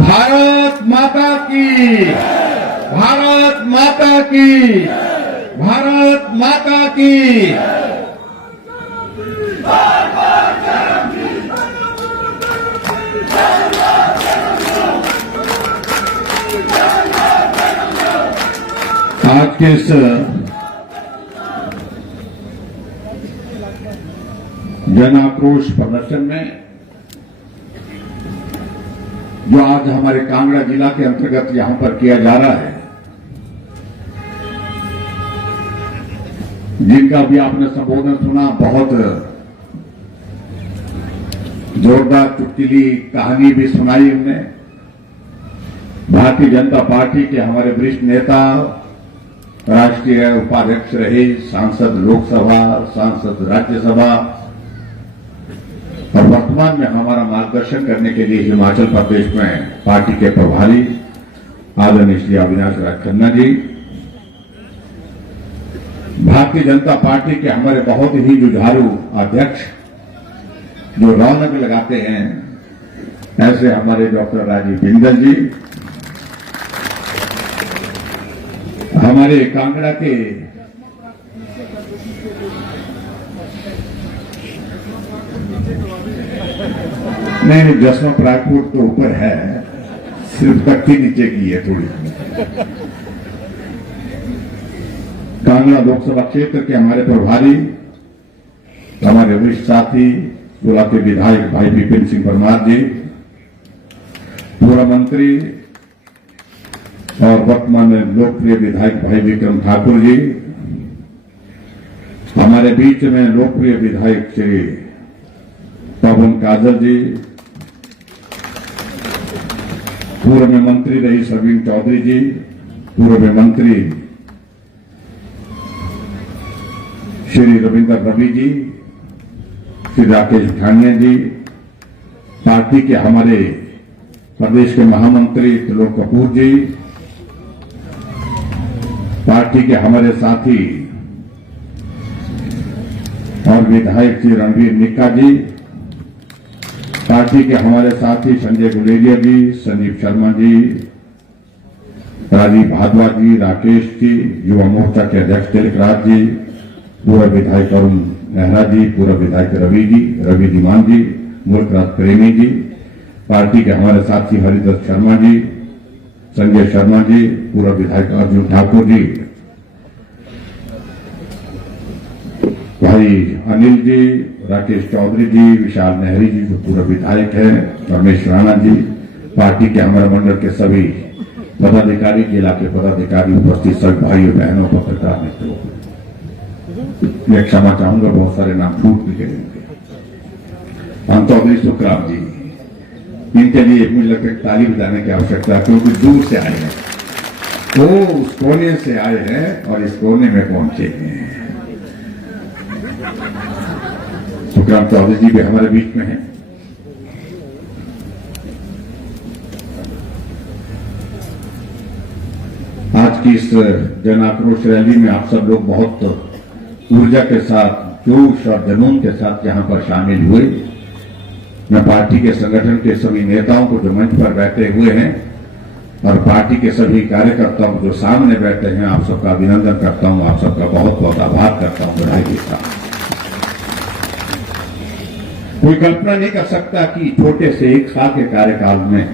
भारत माता की, भारत माता की, भारत माता की। आज के इस जन आक्रोश प्रदर्शन में जो आज हमारे कांगड़ा जिला के अंतर्गत यहां पर किया जा रहा है, जिनका भी आपने संबोधन सुना, बहुत जोरदार चुटकुली कहानी भी सुनाई हमने। भारतीय जनता पार्टी के हमारे वरिष्ठ नेता, राष्ट्रीय उपाध्यक्ष रहे, सांसद लोकसभा, सांसद राज्यसभा और वर्तमान में हमारा मार्गदर्शन करने के लिए हिमाचल प्रदेश में पार्टी के प्रभारी आदरणीय श्री अविनाश राय खन्ना जी, भारतीय जनता पार्टी के हमारे बहुत ही जुझारू अध्यक्ष जो रौनक लगाते हैं, ऐसे हमारे डॉक्टर राजीव बिंदल जी, हमारे कांगड़ा के नहीं, जसवंत रायपुर तो ऊपर है, सिर्फ तख्ती नीचे की है थोड़ी। कांगड़ा लोकसभा क्षेत्र के हमारे प्रभारी, हमारे वरिष्ठ साथी, गोला के विधायक भाई विपिन सिंह परमार जी, पूर्व मंत्री और वर्तमान में लोकप्रिय विधायक भाई विक्रम ठाकुर जी, हमारे बीच में लोकप्रिय विधायक श्री पवन काजल जी, पूर्व में मंत्री रही सरवीन चौधरी जी, पूर्व में मंत्री श्री रविंद्र रवि जी, श्री राकेश ठानिया जी, पार्टी के हमारे प्रदेश के महामंत्री त्रिलोक कपूर जी, पार्टी के हमारे साथी और विधायक श्री रणवीर निक्का जी, पार्टी के हमारे साथी संजय गुलेरिया जी, संदीप शर्मा जी, राजीव भारद्वाज जी, राकेश जी, युवा मोर्चा के अध्यक्ष तिलक राज जी, पूर्व विधायक अरुण नेहरा जी, पूर्व विधायक रवि धीमान जी, मुल्कराज प्रेमी जी, पार्टी के हमारे साथी हरिदत्त शर्मा जी, संजय शर्मा जी, पूर्व विधायक अर्जुन ठाकुर जी, भाई अनिल जी, राकेश चौधरी जी, विशाल नेहरी जी जो पूर्व विधायक है, रमेश राणा जी, पार्टी के हमारे मंडल के सभी पदाधिकारी, जिला के पदाधिकारी, उपस्थित सभी भाइयों बहनों, पत्रकार मित्रों, मैं क्षमा चाहूंगा, बहुत सारे नाम छूट भी करेंगे। हम चौधरी सुखराम जी, इनके लिए मुझे लगता है ताली बजाने की आवश्यकता है, क्योंकि दूर से आए हैं, वो उस कोने से आए हैं और इस कोने में पहुंचे हैं। सुखराम चौधरी जी भी हमारे बीच में हैं। आज की इस जन आक्रोश रैली में आप सब लोग बहुत ऊर्जा के साथ, जोश और जुनून के साथ यहां पर शामिल हुए। मैं पार्टी के संगठन के सभी नेताओं को जो मंच पर बैठे हुए हैं और पार्टी के सभी कार्यकर्ताओं जो सामने बैठे हैं, आप सबका अभिनंदन करता हूं, आप सबका बहुत बहुत आभार करता हूं, बधाई देता हूं। कोई कल्पना नहीं कर सकता कि छोटे से 1 साल के कार्यकाल में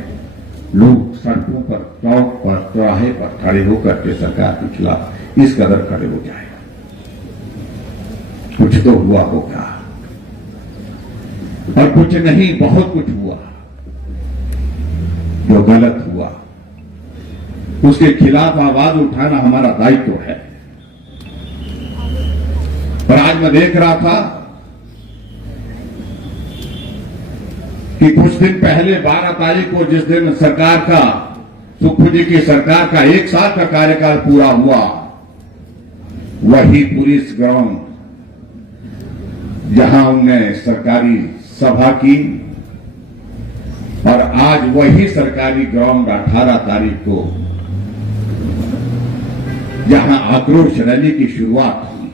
लोग सड़कों पर, चौक पर, चौराहे पर खड़े होकर के सरकार के खिलाफ इस कदर खड़े हो जाए। कुछ तो हुआ होगा और कुछ नहीं, बहुत कुछ हुआ जो गलत हुआ, उसके खिलाफ आवाज उठाना हमारा दायित्व है। और आज मैं देख रहा था कि कुछ दिन पहले 12 तारीख को, जिस दिन सरकार का, सुखू जी की सरकार का 1 साल का कार्यकाल पूरा हुआ, वही पुलिस ग्राउंड जहां उन्होंने सरकारी सभा की, और आज वही सरकारी ग्राउंड 18 तारीख को जहां आक्रोश रैली की शुरुआत हुई।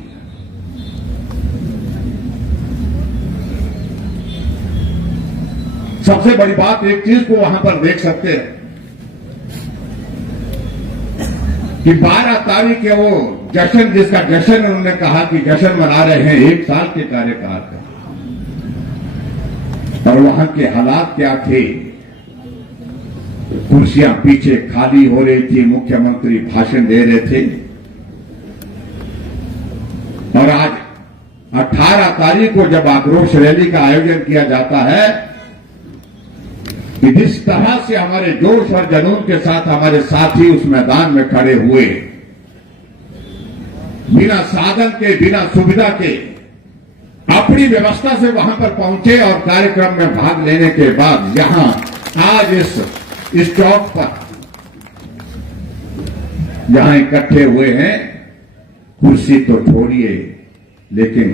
सबसे बड़ी बात, एक चीज को वहां पर देख सकते हैं कि 12 तारीख के वो जश्न, जिसका जश्न उन्होंने कहा कि जश्न मना रहे हैं 1 साल के कार्यकाल का, और वहां के हालात क्या थे। कुर्सियां पीछे खाली हो रही थी, मुख्यमंत्री भाषण दे रहे थे। और आज 18 तारीख को जब आक्रोश रैली का आयोजन किया जाता है कि जिस तरह से हमारे जोश और जुनून के साथ हमारे साथी उस मैदान में खड़े हुए, बिना साधन के, बिना सुविधा के, अपनी व्यवस्था से वहां पर पहुंचे और कार्यक्रम में भाग लेने के बाद यहां आज इस चौक पर जहां इकट्ठे हुए हैं, कुर्सी तो छोड़िए, लेकिन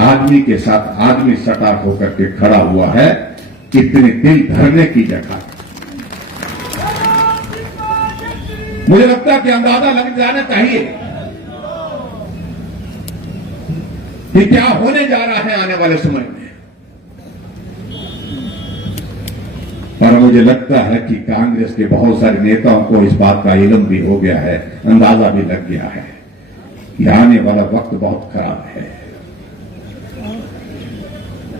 आदमी के साथ आदमी सटा होकर के खड़ा हुआ है। कितने दिल धरने की जगह। मुझे लगता है कि अंदाजा लग जाना चाहिए कि क्या होने जा रहा है आने वाले समय में। और मुझे लगता है कि कांग्रेस के बहुत सारे नेताओं को इस बात का इल्म भी हो गया है, अंदाजा भी लग गया है कि आने वाला वक्त बहुत खराब है।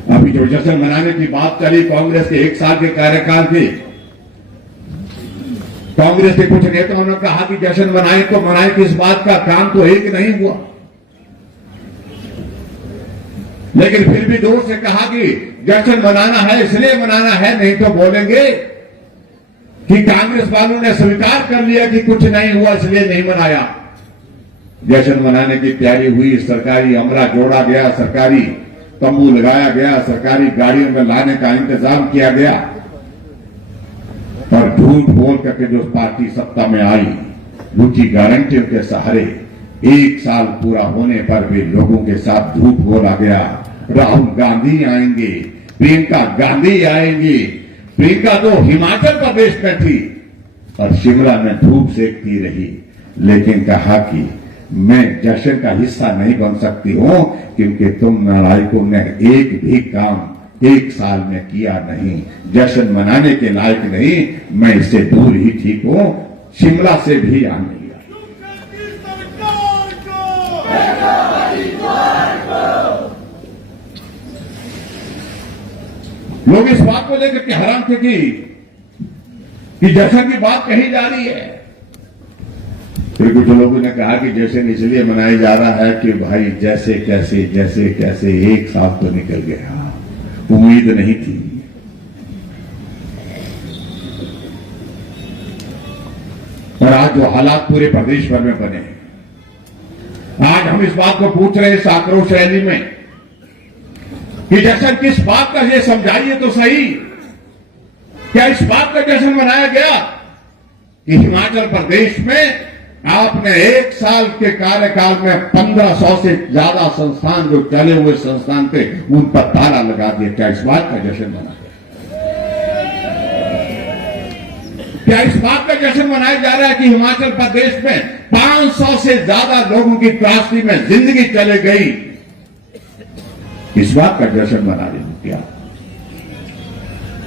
अभी जो जश्न मनाने की बात चली कांग्रेस के 1 साल के कार्यकाल की, कांग्रेस के कुछ नेताओं ने कहा कि जश्न मनाए तो मनाए किस बात का, काम तो एक नहीं हुआ। लेकिन फिर भी जोर से कहा कि जश्न मनाना है, इसलिए मनाना है, नहीं तो बोलेंगे कि कांग्रेस वालों ने स्वीकार कर लिया कि कुछ नहीं हुआ इसलिए नहीं मनाया। जश्न मनाने की तैयारी हुई, सरकारी अमला जोड़ा गया, सरकारी तंबू लगाया गया, सरकारी गाड़ियों में लाने का इंतजाम किया गया, और झूठ बोल करके जो पार्टी सत्ता में आई, झूठी गारंटियों के सहारे 1 साल पूरा होने पर भी लोगों के साथ झूठ बोला गया। राहुल गांधी आएंगे, प्रियंका गांधी आएंगी। प्रियंका तो हिमाचल प्रदेश में थी और शिमला में धूप सेकती रही, लेकिन कहा कि मैं जश्न का हिस्सा नहीं बन सकती हूं क्योंकि तुम नालायकों ने एक भी काम 1 साल में किया नहीं, जश्न मनाने के लायक नहीं, मैं इससे दूर ही ठीक हूं, शिमला से भी आ नहीं। लोग इस बात को लेकर के हैरान थे कि जश्न की बात कही जा रही है। फिर कुछ लोगों ने कहा कि जश्न इसलिए मनाया जा रहा है कि भाई जैसे कैसे 1 साल तो निकल गया, उम्मीद नहीं थी। और आज जो हालात पूरे प्रदेश भर में बने, आज हम इस बात को पूछ रहे हैं इस आक्रोश रैली में कि जश्न किस बात का, ये समझाइए तो सही। क्या इस बात का जश्न मनाया गया कि हिमाचल प्रदेश में आपने 1 साल के कार्यकाल में 1500 से ज्यादा संस्थान जो चले हुए संस्थान थे उन पर ताला लगा दिया? क्या इस बात का जश्न मनाया? क्या इस बात का जश्न मनाया जा रहा है कि हिमाचल प्रदेश में 500 से ज्यादा लोगों की त्रासदी में जिंदगी चले गई? इस बात का जश्न मना रहे हैं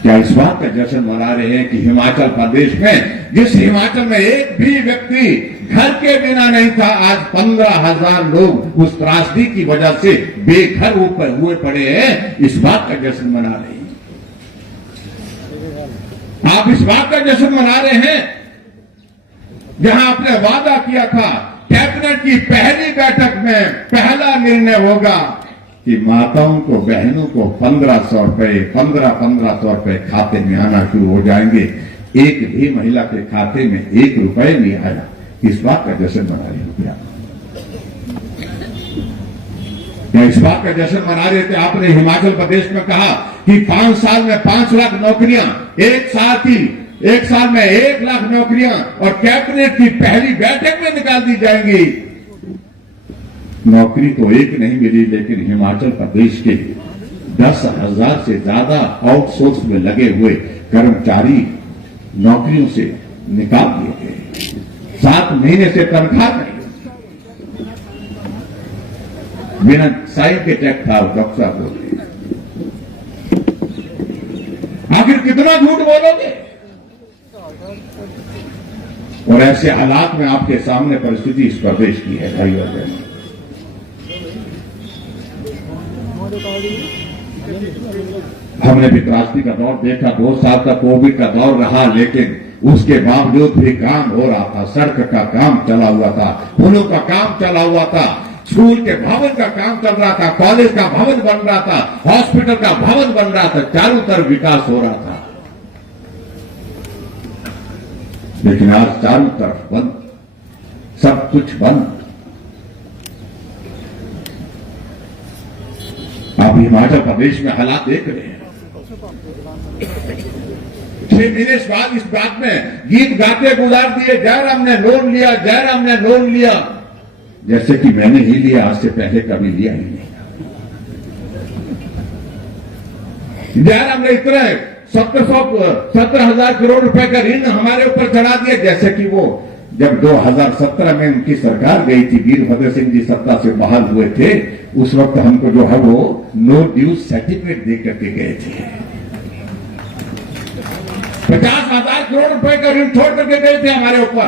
क्या इस बात का जश्न मना रहे हैं कि हिमाचल प्रदेश में, जिस हिमाचल में एक भी व्यक्ति घर के बिना नहीं था, आज 15,000 लोग उस त्रासदी की वजह से बेघर हुए पड़े हैं? इस बात का जश्न मना रहे हैं। आप इस बात का जश्न मना रहे हैं जहां आपने वादा किया था कैबिनेट की पहली बैठक में पहला निर्णय होगा कि माताओं को, बहनों को 1500 रुपए, 1500 रुपए खाते में आना शुरू हो जाएंगे। एक भी महिला के खाते में 1 रुपए नहीं आया। इस बात का जश्न मना रहे हैं क्या इस बात का जश्न मना रहे थे? आपने हिमाचल प्रदेश में कहा कि 5 साल में 5 लाख नौकरियां, 1 साल में 1 लाख नौकरियां और कैबिनेट की पहली बैठक में निकाल दी जाएंगी। नौकरी तो एक नहीं मिली, लेकिन हिमाचल प्रदेश के 10,000 से ज्यादा आउटसोर्स में लगे हुए कर्मचारी नौकरियों से निकाल दिए गए। 7 महीने से तनख्वाह नहीं, बिना साइन के चेक था। डॉक्टर साहब बोले, आखिर कितना झूठ बोलोगे? और ऐसे हालात में आपके सामने परिस्थिति इस प्रदेश की है भाई और बहन। हमने भी त्रासदी का दौर देखा, 2 साल का कोविड का दौर रहा, लेकिन उसके बावजूद भी काम हो रहा था। सड़क का काम चला हुआ था, पुलों का काम चला हुआ था, स्कूल के भवन का काम चल रहा था, कॉलेज का भवन बन रहा था, हॉस्पिटल का भवन बन रहा था, चारों तरफ विकास हो रहा था। लेकिन आज चारों तरफ बंद, सब कुछ बंद। आप हिमाचल प्रदेश में हालात देख रहे हैं। 6 महीने बाद इस बात में गीत गाते गुजार दिए, जयराम ने लोन लिया, जयराम ने लोन लिया, जैसे कि मैंने ही लिया, आज से पहले कभी लिया ही नहीं। जयराम ने इतने 17,000 करोड़ रुपए का ऋण हमारे ऊपर चढ़ा दिया, जैसे कि वो जब 2017 में उनकी सरकार गई थी, वीरभद्र सिंह जी सत्ता से बहाल हुए थे, उस वक्त हमको जो है वो नो ड्यूज सर्टिफिकेट दे करके गए थे। 50,000 करोड़ रुपए का ऋण छोड़ करके गए थे हमारे ऊपर।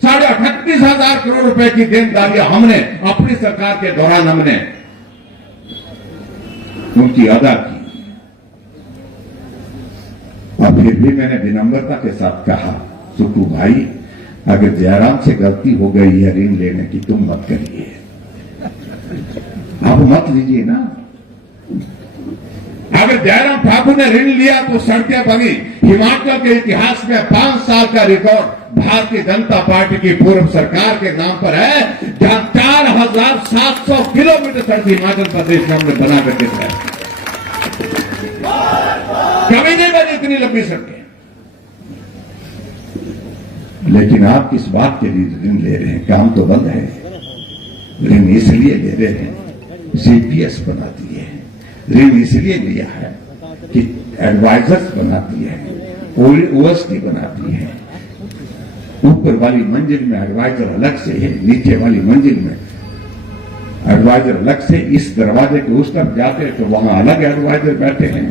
38,500 करोड़ रुपए की देनदारियां हमने अपनी सरकार के दौरान हमने उनकी अदा की। और फिर भी मैंने विनम्रता के साथ कहा, सुक्कू भाई, अगर जयराम से गलती हो गई है ऋण लेने की, तुम मत करिए, आप मत लीजिए ना। अगर जयराम ठाकुर ने ऋण लिया तो सड़कें बनी। हिमाचल के इतिहास में 5 साल का रिकॉर्ड भारतीय जनता पार्टी की पूर्व सरकार के नाम पर है, जहां 4,700 किलोमीटर सड़क हिमाचल प्रदेश में हमने बना करके दिया। कभी नहीं बनी इतनी लंबी सड़कें। लेकिन आप किस बात के लिए ऋण ले रहे हैं? काम तो बंद है। ऋण इसलिए ले रहे हैं, सीपीएस बनाती है। ऋण इसलिए लिया है कि एडवाइजर्स बनाती है, ओएसडी बनाती है। ऊपर वाली मंजिल में एडवाइजर अलग से है, नीचे वाली मंजिल में एडवाइजर अलग से। इस दरवाजे के उस तरफ जाते हैं तो वहां अलग एडवाइजर बैठे हैं।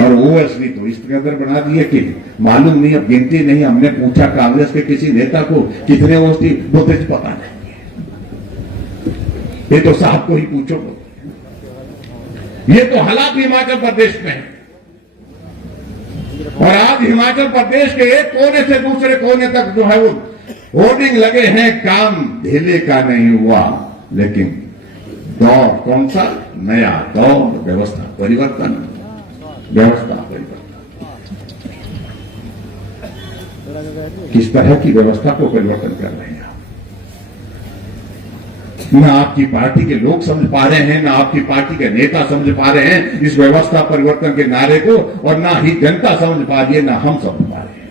और ओएसडी तो इस कदर बना दिए कि मालूम नहीं, अब गिनती नहीं। हमने पूछा कांग्रेस के किसी नेता को कितने ओएसडी बोलते, पता नहीं, ये तो साहब को ही पूछो। ये तो हालात हिमाचल प्रदेश में है। और आज हिमाचल प्रदेश के एक कोने से दूसरे कोने तक जो है वो होर्डिंग लगे हैं, काम ढीले का नहीं हुआ। लेकिन दौर कौन सा? नया दौर, व्यवस्था परिवर्तन, व्यवस्था परिवर्तन। किस तरह की व्यवस्था को परिवर्तन कर रहे हैं? न आपकी पार्टी के लोग समझ पा रहे हैं, न आपकी पार्टी के नेता समझ पा रहे हैं इस व्यवस्था परिवर्तन के नारे को, और ना ही जनता समझ पा रही है, ना हम समझ पा रहे हैं।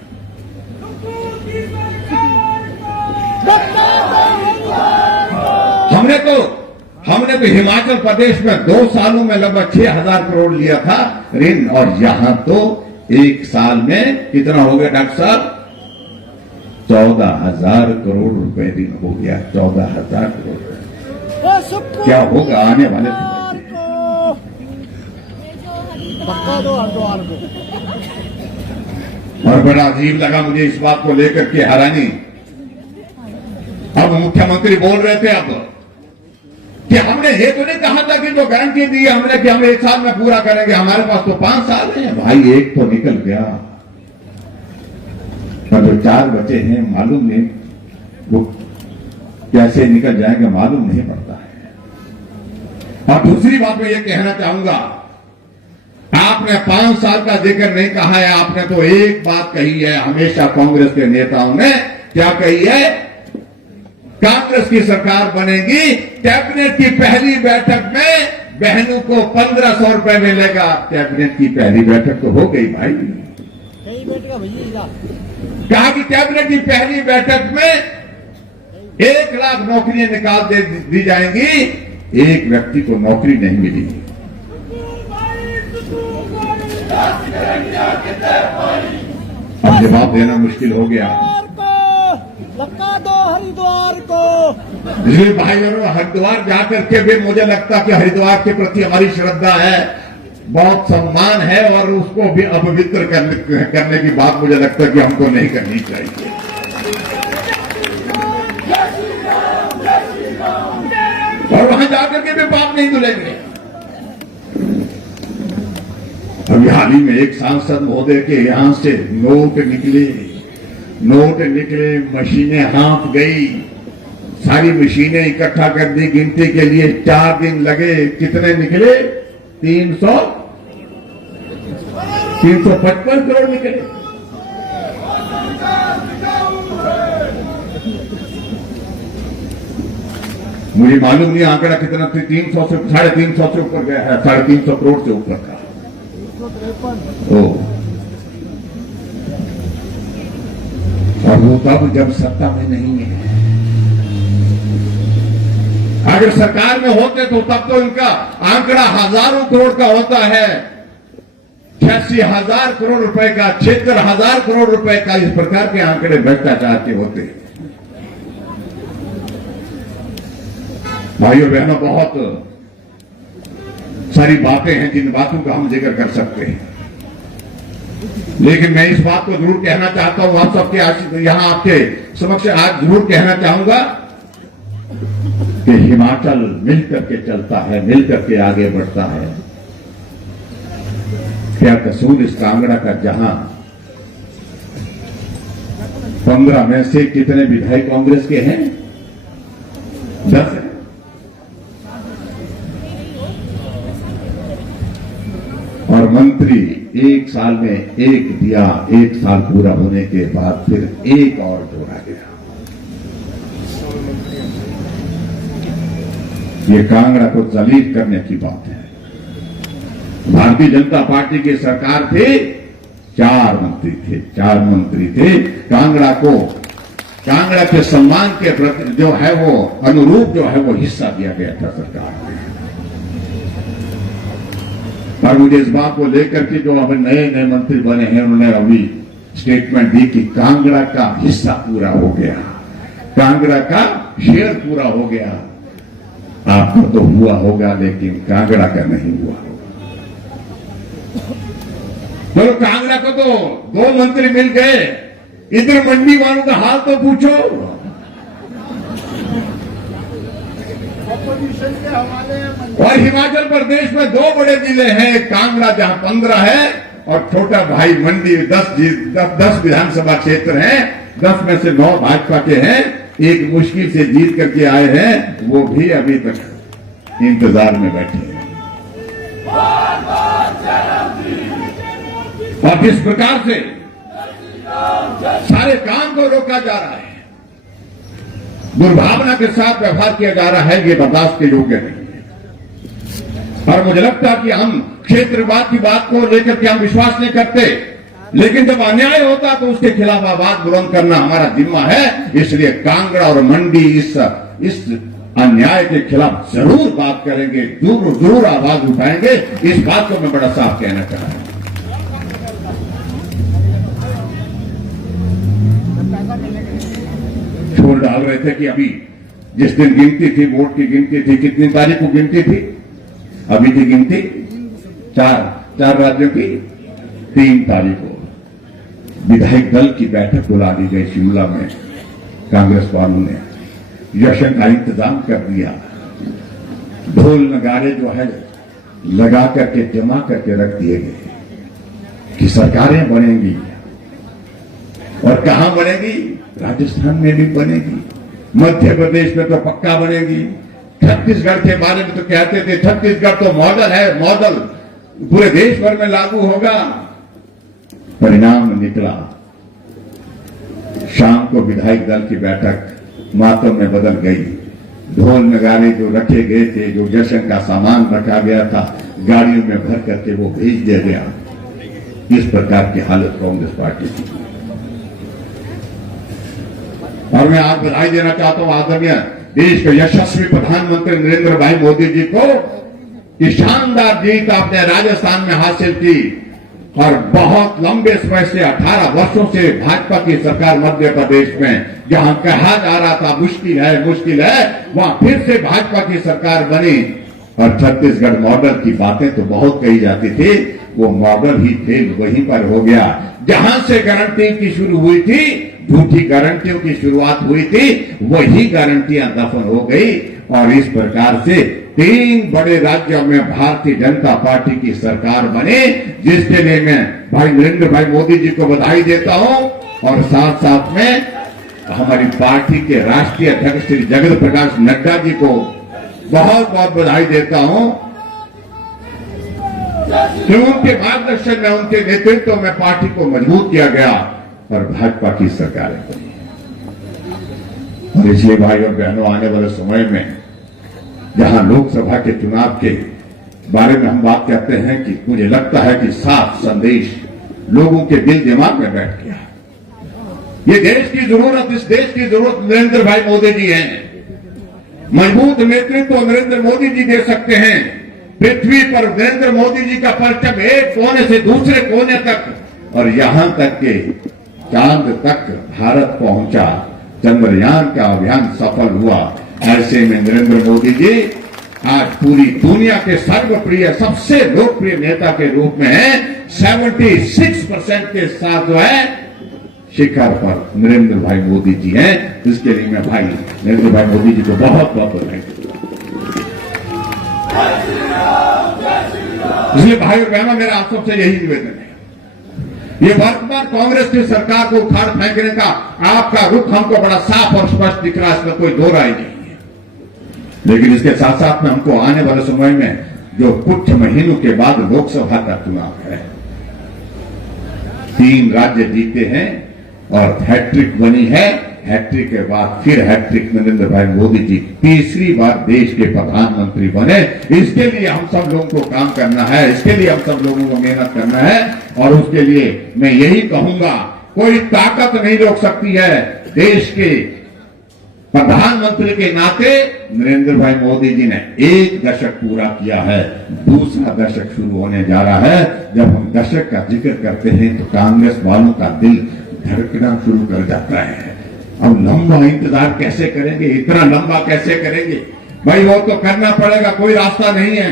हमने तो हिमाचल प्रदेश में 2 सालों में लगभग 6,000 करोड़ लिया था ऋण, और यहां तो 1 साल में कितना हो गया डॉक्टर साहब? 14,000 करोड़ रुपए ऋण हो गया। 14,000 करोड़। क्या होगा आने वाले समय में? और बड़ा अजीब लगा मुझे इस बात को लेकर के हैरानी। अब मुख्यमंत्री बोल रहे थे अब कि हमने ये तो नहीं कहा था कि जो गारंटी दी हमने कि हम 1 साल में पूरा करेंगे, हमारे पास तो 5 साल है। भाई एक तो निकल गया, और जो 4 बचे हैं मालूम नहीं वो कैसे निकल जाएंगे, मालूम नहीं पड़ता है। और दूसरी बात मैं ये कहना चाहूंगा, आपने 5 साल का जिक्र नहीं कहा है, आपने तो एक बात कही है हमेशा कांग्रेस के नेताओं ने। क्या कही है? कांग्रेस की सरकार बनेगी, कैबिनेट की पहली बैठक में बहनों को 1,500 रुपए मिलेगा। कैबिनेट की पहली बैठक तो हो गई भाई। कहा कि कैबिनेट की पहली बैठक में 1 लाख नौकरियां निकाल दी जाएंगी, एक व्यक्ति को नौकरी नहीं मिलेगी। अब जवाब देना मुश्किल हो गया। लगा दो हरिद्वार को। भाई बहनों, हरिद्वार जाकर के भी मुझे लगता कि हरिद्वार के प्रति हमारी श्रद्धा है। बहुत सम्मान है और उसको भी अपवित्र करने की बात मुझे लगता है कि हमको नहीं करनी चाहिए। और वहां जाकर के भी पाप नहीं धुलेंगे। अभी हाल ही में एक सांसद महोदय के यहां से नोट निकले, मशीनें हाँफ गई, सारी मशीनें इकट्ठा कर दी, गिनती के लिए 4 दिन लगे। कितने निकले? 355 करोड़ निकले। मुझे मालूम नहीं आंकड़ा कितना, 300 से 350 से ऊपर गया है, 350 करोड़ से ऊपर का। और वो तब जब सत्ता में नहीं है। अगर सरकार में होते तो तब तो इनका आंकड़ा हजारों करोड़ का होता है। 86,000 करोड़ रुपए का, 76,000 करोड़ रुपए का, इस प्रकार के आंकड़े भ्रष्टाचार के होते। भाइयों बहनों, बहुत सारी बातें हैं जिन बातों का हम जिक्र कर सकते हैं, लेकिन मैं इस बात को जरूर कहना चाहता हूं, आप सबके यहां आपके समक्ष आज जरूर कहना चाहूंगा कि हिमाचल मिलकर के चलता है, मिलकर के आगे बढ़ता है। क्या कसूर इस कांगड़ा का, जहां 15 में से कितने विधायक कांग्रेस के हैं? 10 हैं। और मंत्री 1 साल में 1 दिया, 1 साल पूरा होने के बाद फिर 1 और जोड़ा गया। ये कांगड़ा को जलील करने की बात है। भारतीय जनता पार्टी की सरकार थी, 4 मंत्री थे। कांगड़ा के सम्मान के प्रति जो है वो अनुरूप जो है वो हिस्सा दिया गया था सरकार में। और मुझे इस बात को लेकर के जो अभी नए मंत्री बने हैं, उन्होंने अभी स्टेटमेंट दी कि कांगड़ा का हिस्सा पूरा हो गया, कांगड़ा का शेयर पूरा हो गया। आपको तो हुआ होगा, लेकिन कांगड़ा का नहीं हुआ होगा। तो कांगड़ा को तो 2 मंत्री मिल गए, इधर मंडी वालों का हाल तो पूछो। और हिमाचल प्रदेश में 2 बड़े जिले हैं, कांगड़ा जहां 15 है और छोटा भाई मंडी 10 विधानसभा क्षेत्र हैं। 10 में से 9 भाजपा के हैं, एक मुश्किल से जीत करके आए हैं, वो भी अभी तक इंतजार में बैठे हैं। और जिस प्रकार से सारे काम को रोका जा रहा है, दुर्भावना के साथ व्यवहार किया जा रहा है, ये बर्दाश्त के योग्य नहीं है। और मुझे लगता है कि हम क्षेत्रवाद की बात को लेकर के हम विश्वास नहीं करते, लेकिन जब अन्याय होता तो उसके खिलाफ आवाज बुलंद करना हमारा जिम्मा है। इसलिए कांगड़ा और मंडी इस अन्याय के खिलाफ जरूर बात करेंगे, जरूर आवाज उठाएंगे। इस बात को मैं बड़ा साफ कहना चाह रहा हूं। छोड़ डाल रहे थे कि अभी जिस दिन गिनती थी, वोट की गिनती थी, कितनी तारीख को गिनती थी? अभी थी गिनती 4 राज्यों की 3 तारीख को विधायक दल की बैठक बुला दी गई शिमला में। कांग्रेस वालों ने जश्न का इंतजाम कर दिया, ढोल नगाड़े जो है लगा करके जमा करके रख दिए गए कि सरकारें बनेंगी। और कहां बनेगी? राजस्थान में भी बनेगी, मध्य प्रदेश में तो पक्का बनेगी। छत्तीसगढ़ के बारे में तो कहते थे छत्तीसगढ़ तो मॉडल है, मॉडल पूरे देश भर में लागू होगा। परिणाम निकला, शाम को विधायक दल की बैठक मातम में बदल गई। ढोल नगाड़े जो रखे गए थे, जो जश्न का सामान रखा गया था, गाड़ियों में भर करके वो भेज दिया गया। इस प्रकार की हालत कांग्रेस पार्टी की। और मैं आज बधाई देना चाहता हूं आदरणीय देश के यशस्वी प्रधानमंत्री नरेंद्र भाई मोदी जी को कि शानदार जीत आपने राजस्थान में हासिल की। और बहुत लंबे समय से 18 वर्षों से भाजपा की सरकार मध्य प्रदेश में, जहां कहा जा रहा था मुश्किल है, वहां फिर से भाजपा की सरकार बनी। और छत्तीसगढ़ मॉडल की बातें तो बहुत कही जाती थी, वो मॉडल ही फेल वहीं पर हो गया जहां से गारंटी की शुरू हुई थी, झूठी गारंटियों की शुरुआत हुई थी, वही गारंटियां दफन हो गई। और इस प्रकार से 3 बड़े राज्यों में भारतीय जनता पार्टी की सरकार बने, जिसके लिए मैं भाई नरेंद्र भाई मोदी जी को बधाई देता हूं और साथ साथ में हमारी पार्टी के राष्ट्रीय अध्यक्ष श्री जगत प्रकाश नड्डा जी को बहुत बहुत बधाई देता हूं कि उनके मार्गदर्शन में, उनके नेतृत्व में पार्टी को मजबूत किया गया और भाजपा की सरकारें बनी। और इसलिए भाई और बहनों, आने वाले समय में जहां लोकसभा के चुनाव के बारे में हम बात करते हैं कि मुझे लगता है कि साफ संदेश लोगों के दिल दिमाग में बैठ गया। ये देश की जरूरत, इस देश की जरूरत नरेंद्र भाई मोदी जी हैं। मजबूत नेतृत्व नरेंद्र मोदी जी दे सकते हैं। पृथ्वी पर नरेंद्र मोदी जी का परचम एक कोने से दूसरे कोने तक और यहां तक के चांद तक भारत पहुंचा, चंद्रयान का अभियान सफल हुआ। ऐसे में नरेंद्र मोदी जी आज पूरी दुनिया के सर्वप्रिय, सबसे लोकप्रिय नेता के रूप में है। 76% के साथ जो है शिखर पर नरेंद्र भाई मोदी जी हैं। इसके लिए मैं भाई नरेंद्र भाई मोदी जी को बहुत बहुत बधाई देता हूं। इसलिए भाई और बहनों, मेरा आप सबसे यही निवेदन है, ये वर्तमान कांग्रेस की सरकार को उखाड़ फेंकने का आपका रुख हमको बड़ा साफ और स्पष्ट दिख रहा है, इसमें कोई दो राय नहीं है। लेकिन इसके साथ साथ में हमको आने वाले समय में जो कुछ महीनों के बाद लोकसभा का चुनाव है, 3 राज्य जीते हैं और हैट्रिक बनी है। हैट्रिक के बाद फिर हैट्रिक नरेंद्र भाई मोदी जी तीसरी बार देश के प्रधानमंत्री बने। इसके लिए हम सब लोगों को काम करना है, इसके लिए हम सब लोगों को मेहनत करना है। और उसके लिए मैं यही कहूंगा, कोई ताकत नहीं रोक सकती है। देश के प्रधानमंत्री के नाते नरेंद्र भाई मोदी जी ने 1 दशक पूरा किया है, दूसरा दशक शुरू होने जा रहा है। जब हम दशक का जिक्र करते हैं तो कांग्रेस वालों का दिल धड़कना शुरू कर जाता है। अब लंबा इंतजार कैसे करेंगे, इतना लंबा कैसे करेंगे भाई? वो तो करना पड़ेगा, कोई रास्ता नहीं है।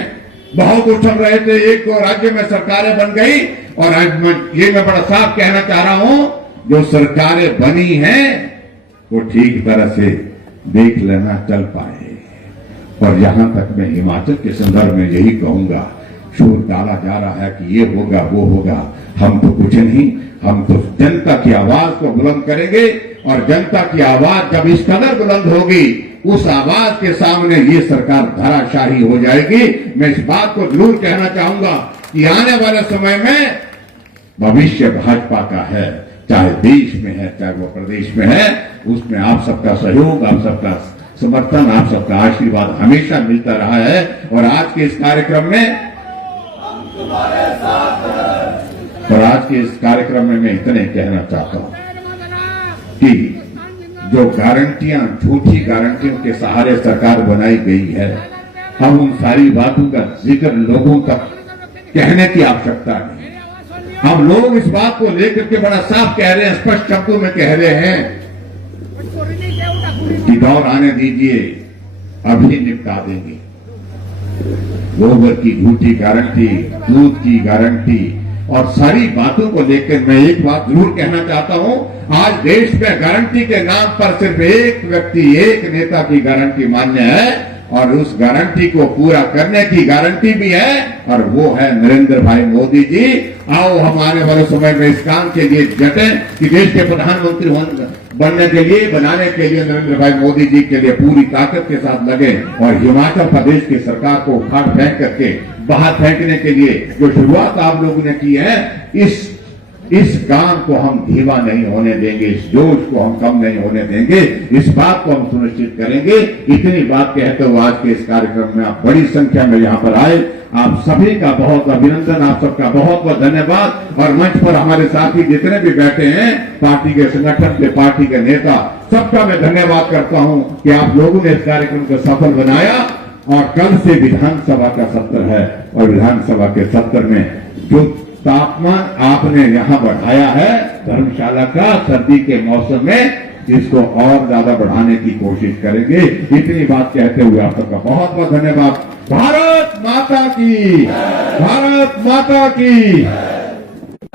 बहुत उछल रहे थे, 1-2 राज्य में सरकारें बन गई और आज मैं बड़ा साफ कहना चाह रहा हूं, जो सरकारें बनी हैं वो ठीक तरह से देख लेना, चल पाए। और यहां तक मैं हिमाचल के संदर्भ में यही कहूंगा, शोर डाला जा रहा है कि ये होगा वो होगा, हम तो कुछ नहीं, हम तो जनता की आवाज को बुलंद करेंगे। और जनता की आवाज जब इस कदर बुलंद होगी, उस आवाज के सामने ये सरकार धराशाही हो जाएगी। मैं इस बात को जरूर कहना चाहूंगा कि आने वाले समय में भविष्य भाजपा का है, चाहे देश में है चाहे वो प्रदेश में है। उसमें आप सबका सहयोग, आप सबका समर्थन, आप सबका आशीर्वाद हमेशा मिलता रहा है। और आज के इस कार्यक्रम में मैं इतने कहना चाहता हूं कि जो गारंटियां, झूठी गारंटियों के सहारे सरकार बनाई गई है, हम उन सारी बातों का जिक्र लोगों तक कहने की आवश्यकता नहीं। हम लोग इस बात को लेकर के बड़ा साफ कह रहे हैं, स्पष्ट शब्दों में कह रहे हैं कि दौर आने दीजिए, अभी निपटा देंगे। गोबर की झूठी गारंटी, दूध की गारंटी और सारी बातों को लेकर मैं एक बात जरूर कहना चाहता हूं, आज देश में गारंटी के नाम पर सिर्फ एक व्यक्ति, एक नेता की गारंटी मान्य है और उस गारंटी को पूरा करने की गारंटी भी है और वो है नरेंद्र भाई मोदी जी। आओ हम आने वाले समय में इस काम के लिए डटे कि देश के प्रधानमंत्री बनने के लिए, बनाने के लिए नरेंद्र भाई मोदी जी के लिए पूरी ताकत के साथ लगे और हिमाचल प्रदेश की सरकार को उखाड़ फेंक करके बाहर फेंकने के लिए जो शुरुआत आप लोगों ने की है, इस काम को हम धीमा नहीं होने देंगे, इस जोश को हम कम नहीं होने देंगे, इस बात को हम सुनिश्चित करेंगे। इतनी बात कहते हुए आज के इस कार्यक्रम में आप बड़ी संख्या में यहां पर आए, आप सभी का बहुत अभिनंदन, आप सबका बहुत बहुत धन्यवाद। और मंच पर हमारे साथी जितने भी बैठे हैं, पार्टी के संगठन के, पार्टी के नेता, सबका मैं धन्यवाद करता हूं कि आप लोगों ने इस कार्यक्रम को सफल बनाया। और कल से विधानसभा का सत्र है और विधानसभा के सत्र में जो तापमान आपने यहां बढ़ाया है धर्मशाला का, सर्दी के मौसम में इसको और ज्यादा बढ़ाने की कोशिश करेंगे। इतनी बात कहते हुए आप सबका बहुत बहुत धन्यवाद। भारत माता की, भारत माता की।